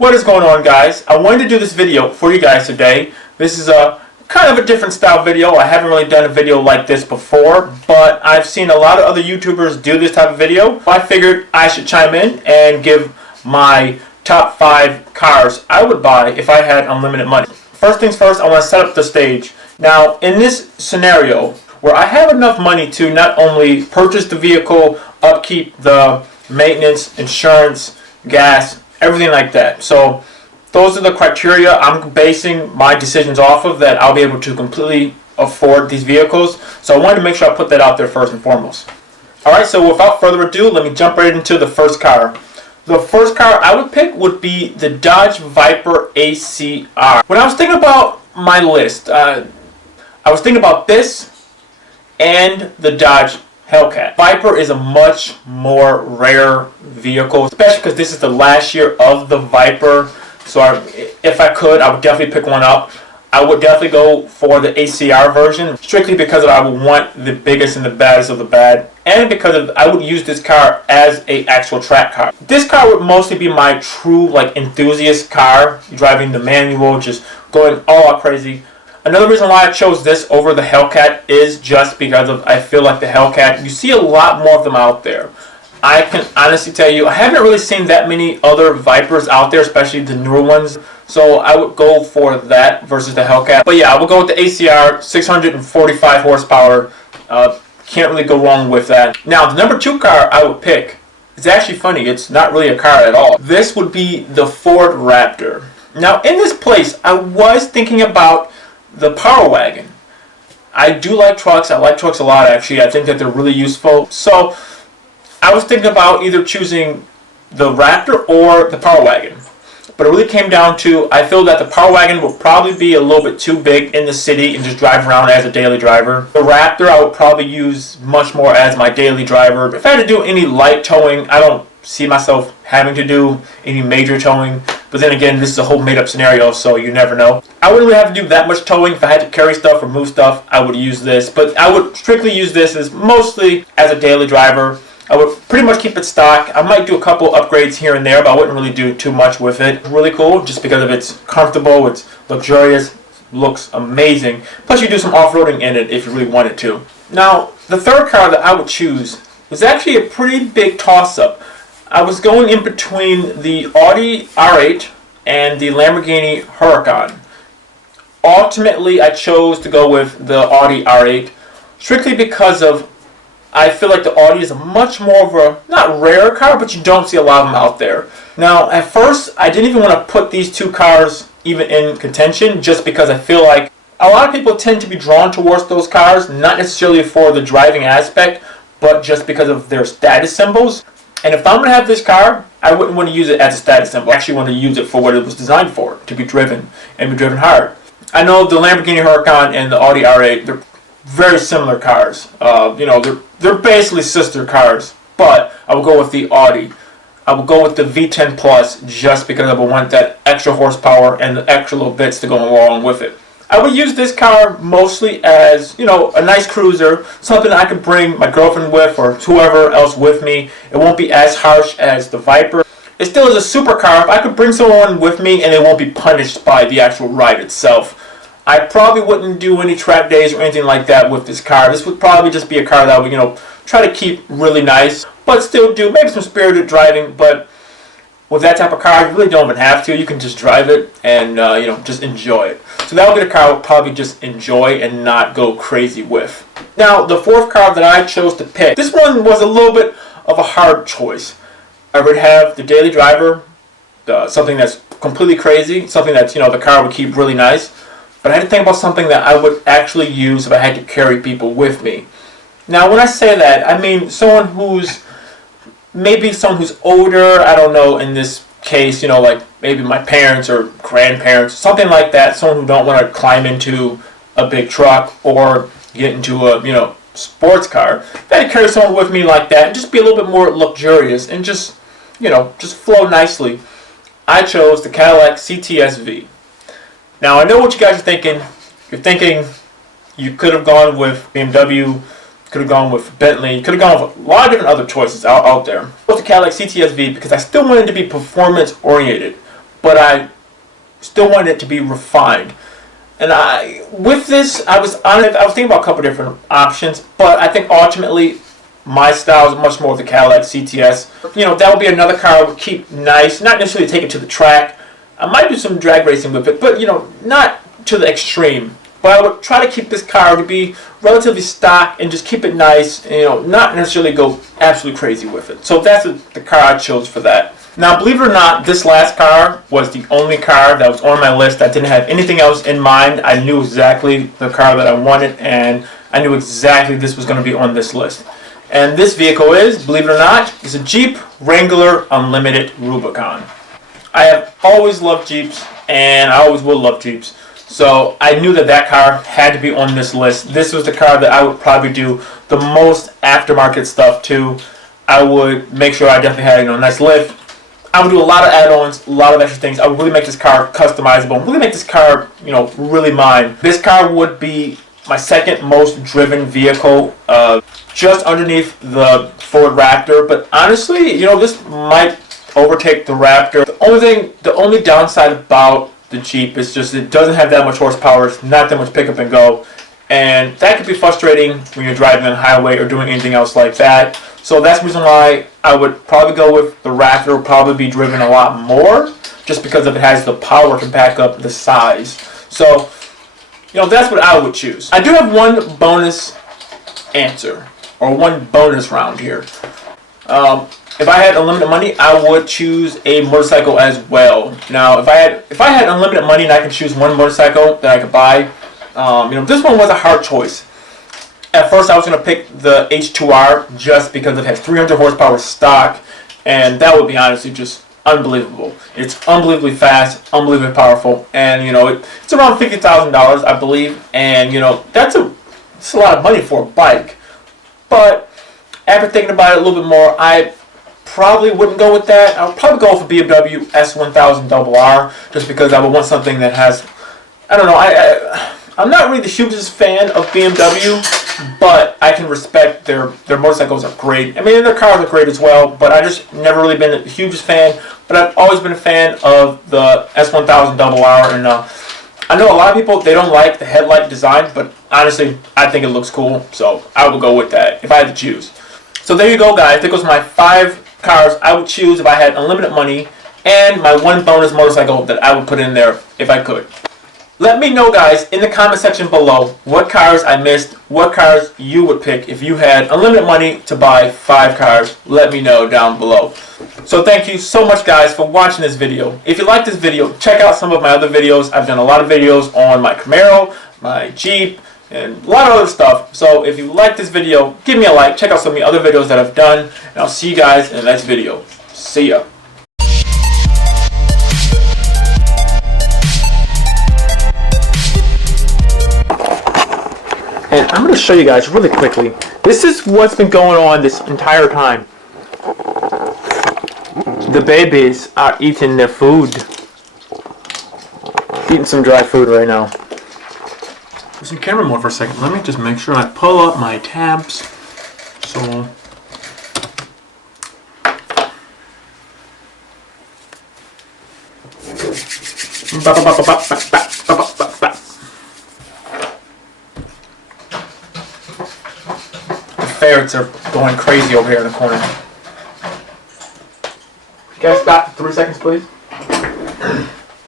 What is going on, guys? I wanted to do this video for you guys today. This is a kind of a different style video. I haven't really done a video like this before, but I've seen a lot of other YouTubers do this type of video. I figured I should chime in and give my top 5 cars I would buy if I had unlimited money. First things first, I want to set up the stage. Now, in this scenario where I have enough money to not only purchase the vehicle, upkeep, the maintenance, insurance, gas, everything like that. So those are the criteria I'm basing my decisions off of, that I'll be able to completely afford these vehicles. So I wanted to make sure I put that out there first and foremost. Alright, so without further ado, let me jump right into the first car. The first car I would pick would be the Dodge Viper ACR. When I was thinking about my list, I was thinking about this and the Dodge Hellcat. Viper is a much more rare vehicle, especially because this is the last year of the Viper. So if I could, I would definitely pick one up. I would definitely go for the ACR version, strictly because I would want the biggest and the baddest of the bad, and because I would use this car as a actual track car. This car would mostly be my true enthusiast car, driving the manual, just going all out crazy. Another reason why I chose this over the Hellcat is just because I feel like the Hellcat, you see a lot more of them out there. I can honestly tell you, I haven't really seen that many other Vipers out there, especially the newer ones. So I would go for that versus the Hellcat. But yeah, I would go with the ACR, 645 horsepower. Can't really go wrong with that. Now, the number 2 car I would pick, it's actually funny, it's not really a car at all. This would be the Ford Raptor. Now, in this place, I was thinking about the Power Wagon. I do like trucks. I like trucks a lot, actually. I think that they're really useful. So I was thinking about either choosing the Raptor or the Power Wagon. But it really came down to, I feel that the Power Wagon will probably be a little bit too big in the city and just drive around as a daily driver. The Raptor I would probably use much more as my daily driver. If I had to do any light towing, I don't see myself having to do any major towing. But then again, this is a whole made-up scenario, so you never know. I wouldn't really have to do that much towing. If I had to carry stuff or move stuff, I would use this. But I would strictly use this as mostly as a daily driver. I would pretty much keep it stock. I might do a couple upgrades here and there, but I wouldn't really do too much with it. Really cool, just because of it's comfortable, it's luxurious, looks amazing. Plus you do some off-roading in it if you really wanted to. Now, the third car that I would choose was actually a pretty big toss-up. I was going in between the Audi R8 and the Lamborghini Huracan. Ultimately, I chose to go with the Audi R8, strictly because of I feel like the Audi is a much more of a, not rare car, but you don't see a lot of them out there. Now, at first, I didn't even want to put these two cars even in contention, just because I feel like a lot of people tend to be drawn towards those cars, not necessarily for the driving aspect, but just because of their status symbols. And if I'm going to have this car, I wouldn't want to use it as a status symbol. I actually want to use it for what it was designed for, to be driven, and be driven hard. I know the Lamborghini Huracan and the Audi R8, they're very similar cars. They're basically sister cars, but I will go with the Audi. I will go with the V10 Plus just because I would want that extra horsepower and the extra little bits to go along with it. I would use this car mostly as, a nice cruiser, something I could bring my girlfriend with or whoever else with me. It won't be as harsh as the Viper. It still is a supercar. If I could bring someone with me and they won't be punished by the actual ride itself. I probably wouldn't do any track days or anything like that with this car. This would probably just be a car that I would, try to keep really nice, but still do maybe some spirited driving. But with that type of car, you really don't even have to. You can just drive it and, just enjoy it. So that would be a car I would probably just enjoy and not go crazy with. Now, the fourth car that I chose to pick, this one was a little bit of a hard choice. I would have the daily driver, something that's completely crazy, something that, the car would keep really nice. But I had to think about something that I would actually use if I had to carry people with me. Now, when I say that, I mean someone who's older, I don't know, in this case, like maybe my parents or grandparents, something like that, someone who don't want to climb into a big truck or get into a, sports car. If I had to carry someone with me like that and just be a little bit more luxurious and just flow nicely, I chose the Cadillac CTS-V. Now, I know what you guys are thinking. You're thinking you could have gone with BMW, could have gone with Bentley, you could have gone with a lot of different other choices out there. I chose the Cadillac CTS-V because I still wanted to be performance oriented, but I still wanted it to be refined. And with this, I was thinking about a couple different options, but I think ultimately my style is much more of the Cadillac CTS. You know, that would be another car I would keep nice, not necessarily take it to the track. I might do some drag racing with it, but you know, not to the extreme. But I would try to keep this car to be relatively stock and just keep it nice, and, you know, not necessarily go absolutely crazy with it. So that's the car I chose for that. Now, believe it or not, this last car was the only car that was on my list. I didn't have anything else in mind. I knew exactly the car that I wanted, and I knew exactly this was going to be on this list. And this vehicle is, believe it or not, is a Jeep Wrangler Unlimited Rubicon. I have always loved Jeeps, and I always will love Jeeps. So I knew that that car had to be on this list. This was the car that I would probably do the most aftermarket stuff to. I would make sure I definitely had, you know, a nice lift. I would do a lot of add-ons, a lot of extra things. I would really make this car customizable, really make this car, you know, really mine. This car would be my second most driven vehicle, just underneath the Ford Raptor. But honestly, you know, this might overtake the Raptor. The only downside about the Jeep is just it doesn't have that much horsepower. It's not that much pick up and go. And that could be frustrating when you're driving on the highway or doing anything else like that. So that's the reason why I would probably go with the Raptor. Will probably be driven a lot more, just because of it has the power to back up the size. So, you know, that's what I would choose. I do have one bonus answer, or one bonus round here. If I had unlimited money, I would choose a motorcycle as well. Now, if I had unlimited money and I could choose one motorcycle that I could buy, you know, this one was a hard choice. At first, I was going to pick the H2R just because it has 300 horsepower stock, and that would be honestly just unbelievable. It's unbelievably fast, unbelievably powerful, and you know, it's around $50,000, I believe, and you know, that's a lot of money for a bike. But after thinking about it a little bit more, I probably wouldn't go with that. I would probably go with a BMW S1000RR, just because I would want something that has, I don't know, I'm not really the hugest fan of BMW, but I can respect their motorcycles are great. I mean, their cars are great as well, but I just never really been the hugest fan. But I've always been a fan of the S1000RR, and I know a lot of people, they don't like the headlight design, but honestly, I think it looks cool, so I would go with that if I had to choose. So there you go, guys. There goes my 5 cars I would choose if I had unlimited money, and my one bonus motorcycle that I would put in there if I could. Let me know, guys, in the comment section below what cars I missed, what cars you would pick if you had unlimited money to buy 5 cars. Let me know down below. So thank you so much, guys, for watching this video. If you like this video, check out some of my other videos. I've done a lot of videos on my Camaro, my Jeep, and a lot of other stuff. So if you like this video, give me a like. Check out some of the other videos that I've done, and I'll see you guys in the next video. See ya. And I'm going to show you guys really quickly. This is what's been going on this entire time. The babies are eating their food. Eating some dry food right now. Just in camera mode for a second. Let me just make sure I pull up my tabs. So... ferrets are going crazy over here in the corner. Can I stop for 3 seconds, please?